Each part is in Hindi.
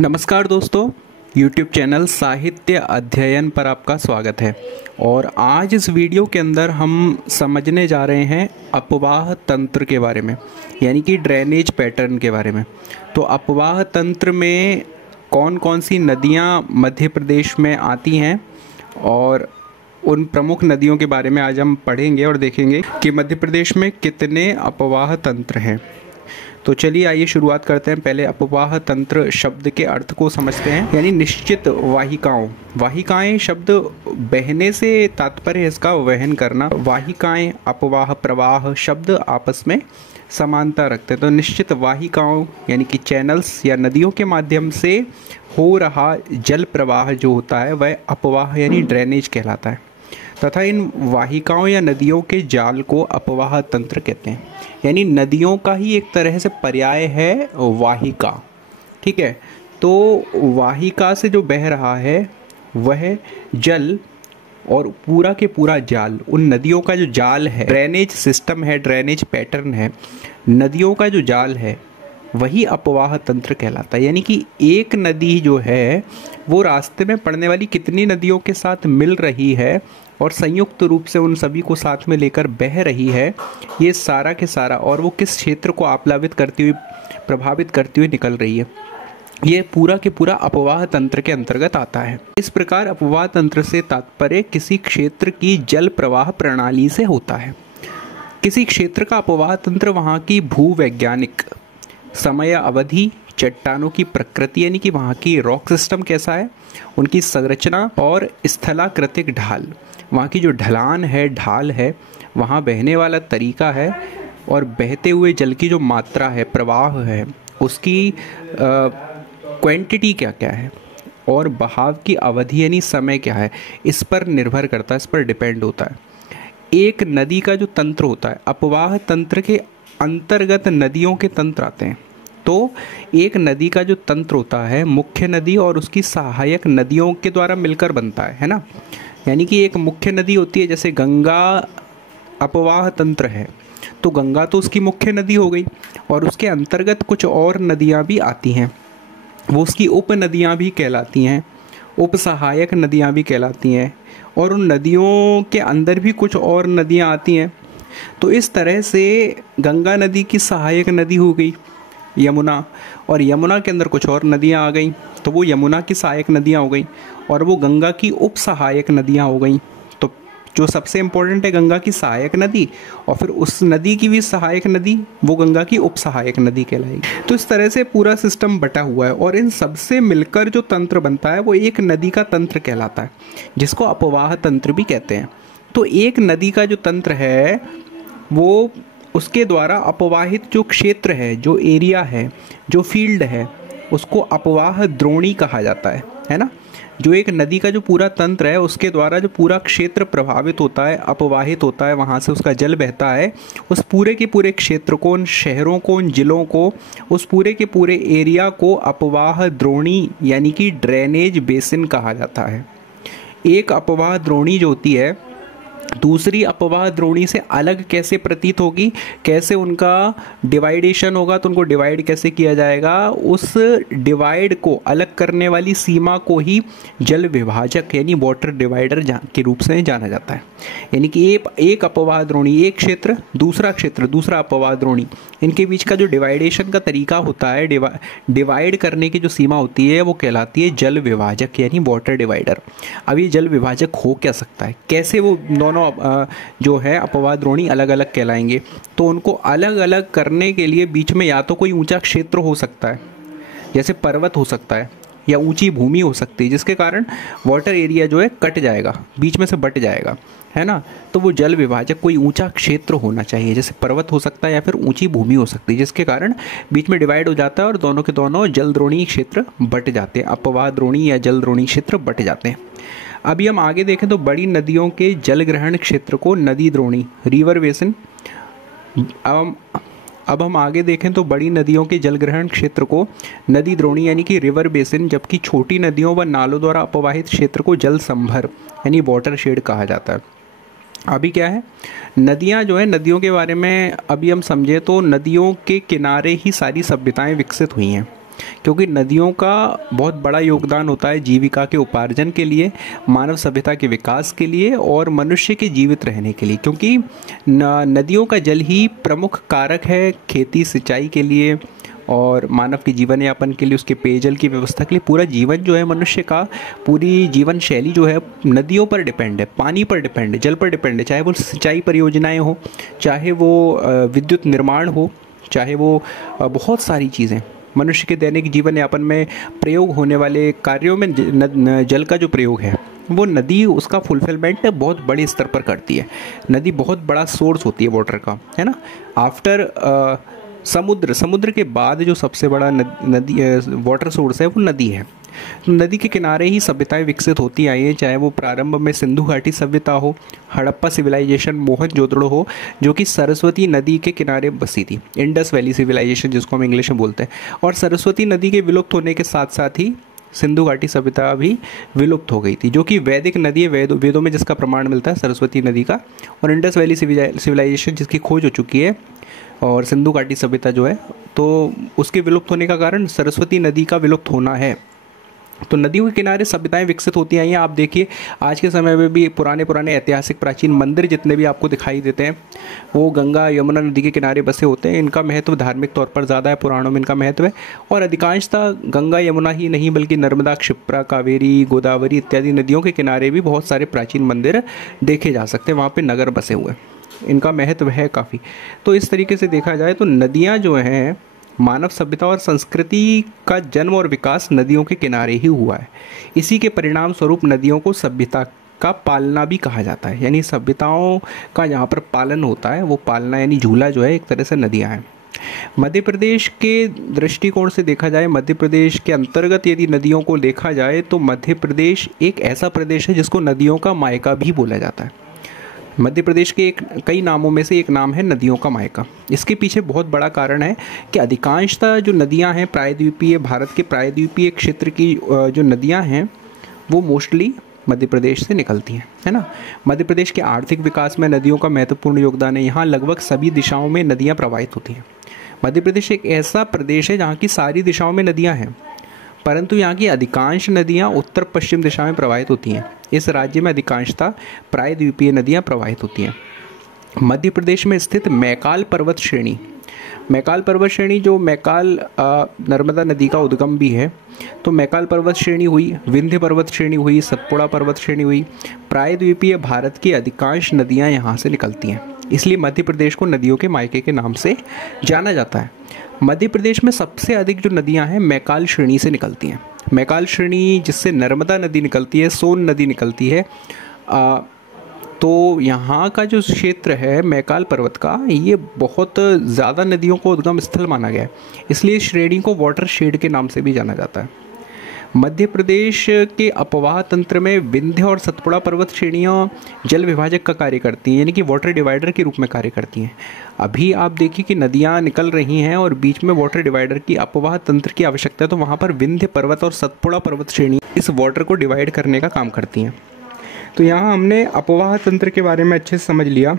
नमस्कार दोस्तों, YouTube चैनल साहित्य अध्ययन पर आपका स्वागत है। और आज इस वीडियो के अंदर हम समझने जा रहे हैं अपवाह तंत्र के बारे में, यानी कि ड्रेनेज पैटर्न के बारे में। तो अपवाह तंत्र में कौन कौन सी नदियां मध्य प्रदेश में आती हैं और उन प्रमुख नदियों के बारे में आज हम पढ़ेंगे और देखेंगे कि मध्य प्रदेश में कितने अपवाह तंत्र हैं। तो चलिए आइए शुरुआत करते हैं। पहले अपवाह तंत्र शब्द के अर्थ को समझते हैं, यानी निश्चित वाहिकाओं। वाहिकाएं शब्द बहने से तात्पर्य है इसका वहन करना। वाहिकाएं, अपवाह, प्रवाह शब्द आपस में समानता रखते हैं। तो निश्चित वाहिकाओं यानी कि चैनल्स या नदियों के माध्यम से हो रहा जल प्रवाह जो होता है वह अपवाह यानी ड्रेनेज कहलाता है, तथा इन वाहिकाओं या नदियों के जाल को अपवाह तंत्र कहते हैं। यानी नदियों का ही एक तरह से पर्याय है वाहिका। ठीक है, तो वाहिका से जो बह रहा है वह जल और पूरा के पूरा जाल, उन नदियों का जो जाल है, ड्रेनेज सिस्टम है, ड्रेनेज पैटर्न है, नदियों का जो जाल है वही अपवाह तंत्र कहलाता है। यानी कि एक नदी जो है वो रास्ते में पड़ने वाली कितनी नदियों के साथ मिल रही है और संयुक्त रूप से उन सभी को साथ में लेकर बह रही है, ये सारा के सारा, और वो किस क्षेत्र को आप्लावित करती हुई, प्रभावित करती हुई निकल रही है, ये पूरा के पूरा अपवाह तंत्र के अंतर्गत आता है। इस प्रकार अपवाह तंत्र से तात्पर्य किसी क्षेत्र की जल प्रवाह प्रणाली से होता है। किसी क्षेत्र का अपवाह तंत्र वहाँ की भूवैज्ञानिक समय अवधि, चट्टानों की प्रकृति यानी कि वहाँ की रॉक सिस्टम कैसा है, उनकी संरचना और स्थलाकृतिक ढाल, वहाँ की जो ढलान है, ढाल है, वहाँ बहने वाला तरीका है, और बहते हुए जल की जो मात्रा है, प्रवाह है, उसकी क्वांटिटी क्या क्या है, और बहाव की अवधि यानी समय क्या है, इस पर निर्भर करता है, इस पर डिपेंड होता है। एक नदी का जो तंत्र होता है, अपवाह तंत्र के अंतर्गत नदियों के तंत्र आते हैं। तो एक नदी का जो तंत्र होता है मुख्य नदी और उसकी सहायक नदियों के द्वारा मिलकर बनता है ना। यानी कि एक मुख्य नदी होती है, जैसे गंगा अपवाह तंत्र है, तो गंगा तो उसकी मुख्य नदी हो गई, और उसके अंतर्गत कुछ और नदियाँ भी आती हैं, वो उसकी उप नदियाँ भी कहलाती हैं, उप सहायक नदियाँ भी कहलाती हैं, और उन नदियों के अंदर भी कुछ और नदियाँ आती हैं। तो इस तरह से गंगा नदी की सहायक नदी हो गई यमुना, और यमुना के अंदर कुछ और नदियाँ आ गई, तो वो यमुना की सहायक नदियाँ हो गई, और वो गंगा की उप सहायक नदियाँ हो गई। तो जो सबसे इम्पोर्टेंट है गंगा की सहायक नदी, और फिर उस नदी की भी सहायक नदी, वो गंगा की उप सहायक नदी कहलाएगी। तो इस तरह से पूरा सिस्टम बटा हुआ है, और इन सबसे मिलकर जो तंत्र बनता है वो एक नदी का तंत्र कहलाता है, जिसको अपवाह तंत्र भी कहते हैं। तो एक नदी का जो तंत्र है वो उसके द्वारा अपवाहित जो क्षेत्र है, जो एरिया है, जो फील्ड है, उसको अपवाह द्रोणी कहा जाता है ना। जो एक नदी का जो पूरा तंत्र है उसके द्वारा जो पूरा क्षेत्र प्रभावित होता है, अपवाहित होता है, वहाँ से उसका जल बहता है, उस पूरे के पूरे क्षेत्र को, उन शहरों को, उन जिलों को, उस पूरे के पूरे एरिया को अपवाह द्रोणी यानी कि ड्रेनेज बेसिन कहा जाता है। एक अपवाह द्रोणी जो होती है दूसरी अपवाह द्रोणी से अलग कैसे प्रतीत होगी, कैसे उनका डिवाइडेशन होगा, तो उनको डिवाइड कैसे किया जाएगा, उस डिवाइड को अलग करने वाली सीमा को ही जल विभाजक यानी वाटर डिवाइडर के रूप से जाना जाता है। यानी कि एक अपवाह द्रोणी, एक क्षेत्र, दूसरा क्षेत्र, दूसरा अपवाह द्रोणी, इनके बीच का जो डिवाइडेशन का तरीका होता है, डिवाइड करने की जो सीमा होती है वो कहलाती है जल विभाजक यानी वाटर डिवाइडर। अब ये जल विभाजक हो क्या सकता है, कैसे वो दोनों जो है अपवाह द्रोणी अलग अलग कहलाएंगे, तो उनको अलग अलग करने के लिए बीच में या तो कोई ऊंचा क्षेत्र हो सकता है, जैसे पर्वत हो सकता है, या ऊंची भूमि हो सकती है, जिसके कारण वाटर एरिया जो है कट जाएगा, बीच में से बट जाएगा, है ना। तो वो जल विभाजक कोई ऊंचा क्षेत्र होना चाहिए, जैसे पर्वत हो सकता है या फिर ऊंची भूमि हो सकती है, जिसके कारण बीच में डिवाइड हो जाता है और दोनों के दोनों जल द्रोणी क्षेत्र बट जाते हैं, अपवाह द्रोणी या जल द्रोणी क्षेत्र बट जाते हैं। अभी हम आगे देखें तो बड़ी नदियों के जल ग्रहण क्षेत्र को नदी द्रोणी, रिवर बेसिन। अब हम आगे देखें तो बड़ी नदियों के जल ग्रहण क्षेत्र को नदी द्रोणी यानी कि रिवर बेसिन, जबकि छोटी नदियों व नालों द्वारा अपवाहित क्षेत्र को जल संभर यानी वाटर शेड कहा जाता है। अभी क्या है, नदियाँ जो है, नदियों के बारे में अभी हम समझे तो नदियों के किनारे ही सारी सभ्यताएं विकसित हुई हैं। क्योंकि नदियों का बहुत बड़ा योगदान होता है जीविका के उपार्जन के लिए, मानव सभ्यता के विकास के लिए और मनुष्य के जीवित रहने के लिए। क्योंकि नदियों का जल ही प्रमुख कारक है खेती सिंचाई के लिए और मानव के जीवन यापन के लिए, उसके पेयजल की व्यवस्था के लिए। पूरा जीवन जो है मनुष्य का, पूरी जीवन शैली जो है नदियों पर डिपेंड है, पानी पर डिपेंड है, जल पर डिपेंड है। चाहे वो सिंचाई परियोजनाएं हो, चाहे वो विद्युत निर्माण हो, चाहे वो बहुत सारी चीज़ें मनुष्य के दैनिक जीवन यापन में प्रयोग होने वाले कार्यों में जल का जो प्रयोग है वो नदी उसका फुलफिलमेंट बहुत बड़े स्तर पर करती है। नदी बहुत बड़ा सोर्स होती है वाटर का, है ना। आफ्टर समुद्र के बाद जो सबसे बड़ा नदी वाटर सोर्स है वो नदी है। नदी के किनारे ही सभ्यताएं विकसित होती आई हैं, चाहे वो प्रारंभ में सिंधु घाटी सभ्यता हो, हड़प्पा सिविलाइजेशन, मोहनजोदड़ो हो जो कि सरस्वती नदी के किनारे बसी थी, इंडस वैली सिविलाइजेशन जिसको हम इंग्लिश में बोलते हैं। और सरस्वती नदी के विलुप्त होने के साथ साथ ही सिंधु घाटी सभ्यता भी विलुप्त हो गई थी, जो कि वैदिक नदी है, वेदों में जिसका प्रमाण मिलता है सरस्वती नदी का। और इंडस वैली सिविलाइजेशन जिसकी खोज हो चुकी है और सिंधु घाटी सभ्यता जो है, तो उसके विलुप्त होने का कारण सरस्वती नदी का विलुप्त होना है। तो नदियों के किनारे सभ्यताएं विकसित होती आई हैं। आप देखिए आज के समय में भी पुराने ऐतिहासिक प्राचीन मंदिर जितने भी आपको दिखाई देते हैं वो गंगा यमुना नदी के किनारे बसे होते हैं। इनका महत्व धार्मिक तौर पर ज़्यादा है, पुराणों में इनका महत्व है। और अधिकांशतः गंगा यमुना ही नहीं बल्कि नर्मदा, क्षिप्रा, कावेरी, गोदावरी इत्यादि नदियों के किनारे भी बहुत सारे प्राचीन मंदिर देखे जा सकते हैं, वहाँ पर नगर बसे हुए, इनका महत्व है काफ़ी। तो इस तरीके से देखा जाए तो नदियाँ जो हैं, मानव सभ्यता और संस्कृति का जन्म और विकास नदियों के किनारे ही हुआ है। इसी के परिणाम स्वरूप नदियों को सभ्यता का पालना भी कहा जाता है, यानी सभ्यताओं का जहाँ पर पालन होता है वो पालना यानी झूला जो है एक तरह से नदियाँ हैं। मध्य प्रदेश के दृष्टिकोण से देखा जाए, मध्य प्रदेश के अंतर्गत यदि नदियों को देखा जाए तो मध्य प्रदेश एक ऐसा प्रदेश है जिसको नदियों का मायका भी बोला जाता है। मध्य प्रदेश के कई नामों में से एक नाम है नदियों का मायका। इसके पीछे बहुत बड़ा कारण है कि अधिकांशतः जो नदियां हैं प्रायद्वीपीय, भारत के प्रायद्वीपीय क्षेत्र की जो नदियां हैं वो मोस्टली मध्य प्रदेश से निकलती हैं, है ना। मध्य प्रदेश के आर्थिक विकास में नदियों का महत्वपूर्ण योगदान है। यहाँ लगभग सभी दिशाओं में नदियाँ प्रवाहित होती हैं। मध्य प्रदेश एक ऐसा प्रदेश है जहाँ की सारी दिशाओं में नदियाँ हैं, परंतु यहाँ की अधिकांश नदियाँ उत्तर पश्चिम दिशा में प्रवाहित होती हैं। इस राज्य में अधिकांशतः प्रायद्वीपीय नदियाँ प्रवाहित होती हैं। मध्य प्रदेश में स्थित मैकाल पर्वत श्रेणी, मैकाल पर्वत श्रेणी जो मैकाल नर्मदा नदी का उद्गम भी है, तो मैकाल पर्वत श्रेणी हुई, विंध्य पर्वत श्रेणी हुई, सतपुड़ा पर्वत श्रेणी हुई। प्रायद्वीपीय भारत की अधिकांश नदियाँ यहाँ से निकलती हैं, इसलिए मध्य प्रदेश को नदियों के मायके के नाम से जाना जाता है। मध्य प्रदेश में सबसे अधिक जो नदियां हैं मैकाल श्रेणी से निकलती हैं। मैकाल श्रेणी जिससे नर्मदा नदी निकलती है, सोन नदी निकलती है। तो यहाँ का जो क्षेत्र है मैकाल पर्वत का, ये बहुत ज़्यादा नदियों को उद्गम स्थल माना गया है, इसलिए श्रेणी को वाटर शेड के नाम से भी जाना जाता है। मध्य प्रदेश के अपवाह तंत्र में विंध्य और सतपुड़ा पर्वत श्रेणियाँ जल विभाजक का कार्य करती हैं, यानी कि वाटर डिवाइडर के रूप में कार्य करती हैं। अभी आप देखिए कि नदियाँ निकल रही हैं और बीच में वाटर डिवाइडर की अपवाह तंत्र की आवश्यकता है, तो वहाँ पर विंध्य पर्वत और सतपुड़ा पर्वत श्रेणी इस वाटर को डिवाइड करने का काम करती हैं। तो यहाँ हमने अपवाह तंत्र के बारे में अच्छे से समझ लिया।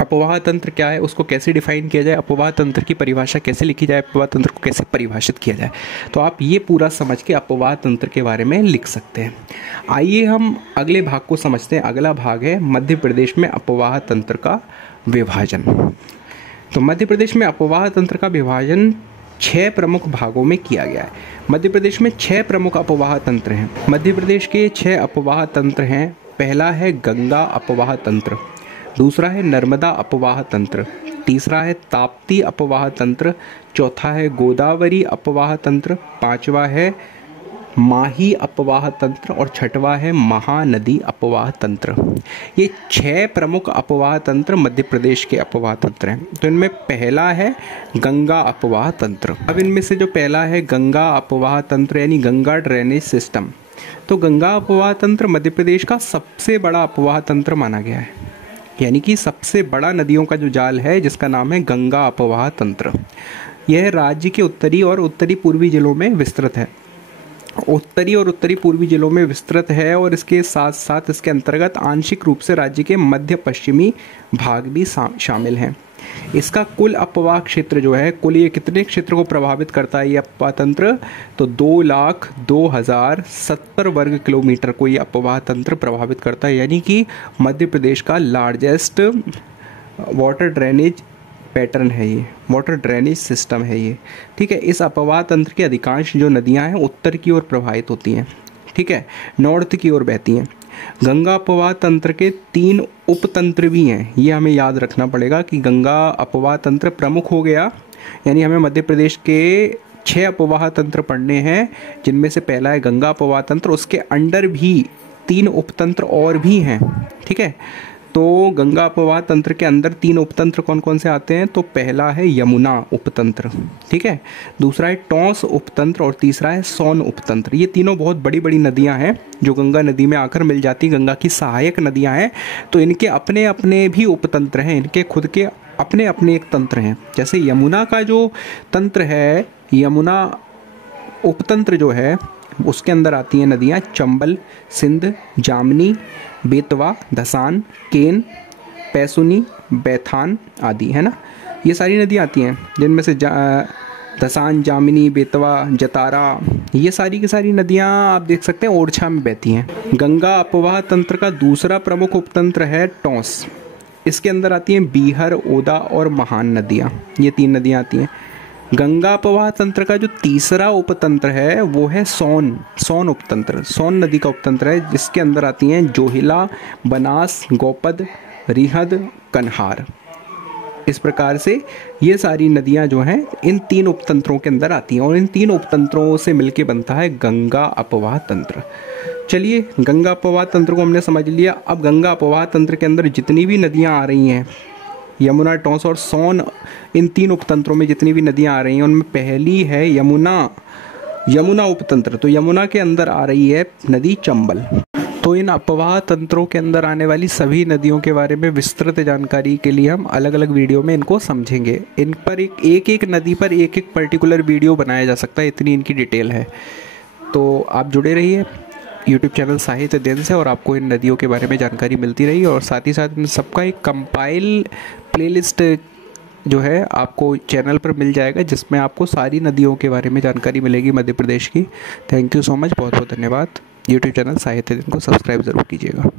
अपवाह तंत्र क्या है, उसको कैसे डिफाइन किया जाए, अपवाह तंत्र की परिभाषा कैसे लिखी जाए, अपवाह तंत्र को कैसे परिभाषित किया जाए, तो आप ये पूरा समझ के अपवाह तंत्र के बारे में लिख सकते हैं। आइए हम अगले भाग को समझते हैं। अगला भाग है मध्य प्रदेश में अपवाह तंत्र का विभाजन। तो मध्य प्रदेश में अपवाह तंत्र का विभाजन 6 प्रमुख भागों में किया गया है। मध्य प्रदेश में 6 प्रमुख अपवाह तंत्र हैं। मध्य प्रदेश के 6 अपवाह तंत्र हैं। पहला है गंगा अपवाह तंत्र, दूसरा है नर्मदा अपवाह तंत्र, तीसरा है ताप्ती अपवाह तंत्र, चौथा है गोदावरी अपवाह तंत्र, पांचवा है माही अपवाह तंत्र और छठवा है महानदी अपवाह तंत्र। ये 6 प्रमुख अपवाह तंत्र मध्य प्रदेश के अपवाह तंत्र हैं। तो इनमें पहला है गंगा अपवाह तंत्र। अब इनमें से जो पहला है गंगा अपवाह तंत्र यानी गंगा ड्रेनेज सिस्टम, तो गंगा अपवाह तंत्र मध्य प्रदेश का सबसे बड़ा अपवाह तंत्र माना गया है, यानी कि सबसे बड़ा नदियों का जो जाल है जिसका नाम है गंगा अपवाह तंत्र। यह राज्य के उत्तरी और उत्तरी पूर्वी जिलों में विस्तृत है। उत्तरी और उत्तरी पूर्वी जिलों में विस्तृत है और इसके साथ साथ इसके अंतर्गत आंशिक रूप से राज्य के मध्य पश्चिमी भाग भी शामिल हैं। इसका कुल अपवाह क्षेत्र जो है, कुल ये कितने क्षेत्र को प्रभावित करता है ये अपवाह तंत्र, तो 2,02,070 वर्ग किलोमीटर को ये अपवाह तंत्र प्रभावित करता है। यानी कि मध्य प्रदेश का लार्जेस्ट वाटर ड्रेनेज पैटर्न है ये, वाटर ड्रेनेज सिस्टम है ये। ठीक है, इस अपवाह तंत्र की अधिकांश जो नदियां हैं उत्तर की ओर प्रवाहित होती हैं। ठीक है, नॉर्थ की ओर बहती हैं। गंगा अपवाह तंत्र के 3 उपतंत्र भी हैं, ये हमें याद रखना पड़ेगा कि गंगा अपवाह तंत्र प्रमुख हो गया, यानी हमें मध्य प्रदेश के 6 अपवाह तंत्र पढ़ने हैं, जिनमें से पहला है गंगा अपवाह तंत्र, उसके अंडर भी 3 उपतंत्र और भी हैं। ठीक है, तो गंगा अपवाह तंत्र के अंदर 3 उपतंत्र कौन कौन से आते हैं, तो पहला है यमुना उपतंत्र, ठीक है, दूसरा है टोंस उपतंत्र और तीसरा है सोन उपतंत्र। ये तीनों बहुत बड़ी बड़ी नदियां हैं जो गंगा नदी में आकर मिल जाती, गंगा की सहायक नदियां हैं, तो इनके अपने अपने भी उपतंत्र हैं, इनके खुद के अपने अपने एक तंत्र हैं। जैसे यमुना का जो तंत्र है, यमुना उपतंत्र जो है उसके अंदर आती हैं नदियाँ चंबल, सिंध, जामनी, बेतवा, धसान, केन, पैसुनी, बैथान आदि, है ना। ये सारी नदियाँ आती हैं जिनमें से धसान, जामनी, बेतवा, जतारा, ये सारी की सारी नदियाँ आप देख सकते हैं ओरछा में बहती हैं। गंगा अपवाह तंत्र का दूसरा प्रमुख उपतंत्र है टोंस। इसके अंदर आती हैं बीहर, ओदा और महान नदियाँ, ये 3 नदियाँ आती हैं। गंगा अपवाह तंत्र का जो तीसरा उपतंत्र है वो है सोन उपतंत्र, सोन नदी का उपतंत्र है, जिसके अंदर आती हैं जोहिला, बनास, गोपद, रिहद, कन्हार। इस प्रकार से ये सारी नदियां जो हैं इन 3 उपतंत्रों के अंदर आती हैं और इन 3 उपतंत्रों से मिलके बनता है गंगा अपवाह तंत्र। चलिए, गंगा अपवाह तंत्र को हमने समझ लिया। अब गंगा अपवाह तंत्र के अंदर जितनी भी नदियां आ रही हैं, यमुना, टोंस और सोन, इन 3 उपतंत्रों में जितनी भी नदियां आ रही हैं उनमें पहली है यमुना उपतंत्र। तो यमुना के अंदर आ रही है नदी चंबल। तो इन अपवाह तंत्रों के अंदर आने वाली सभी नदियों के बारे में विस्तृत जानकारी के लिए हम अलग अलग वीडियो में इनको समझेंगे। इन पर एक नदी पर एक पर्टिकुलर वीडियो बनाया जा सकता है, इतनी इनकी डिटेल है। तो आप जुड़े रहिए YouTube चैनल साहित्य अध्ययन से और आपको इन नदियों के बारे में जानकारी मिलती रही, और साथ ही साथ इन सबका एक कंपाइल प्लेलिस्ट जो है आपको चैनल पर मिल जाएगा, जिसमें आपको सारी नदियों के बारे में जानकारी मिलेगी मध्य प्रदेश की। थैंक यू सो मच, बहुत बहुत धन्यवाद। YouTube चैनल साहित्य अध्ययन को सब्सक्राइब ज़रूर कीजिएगा।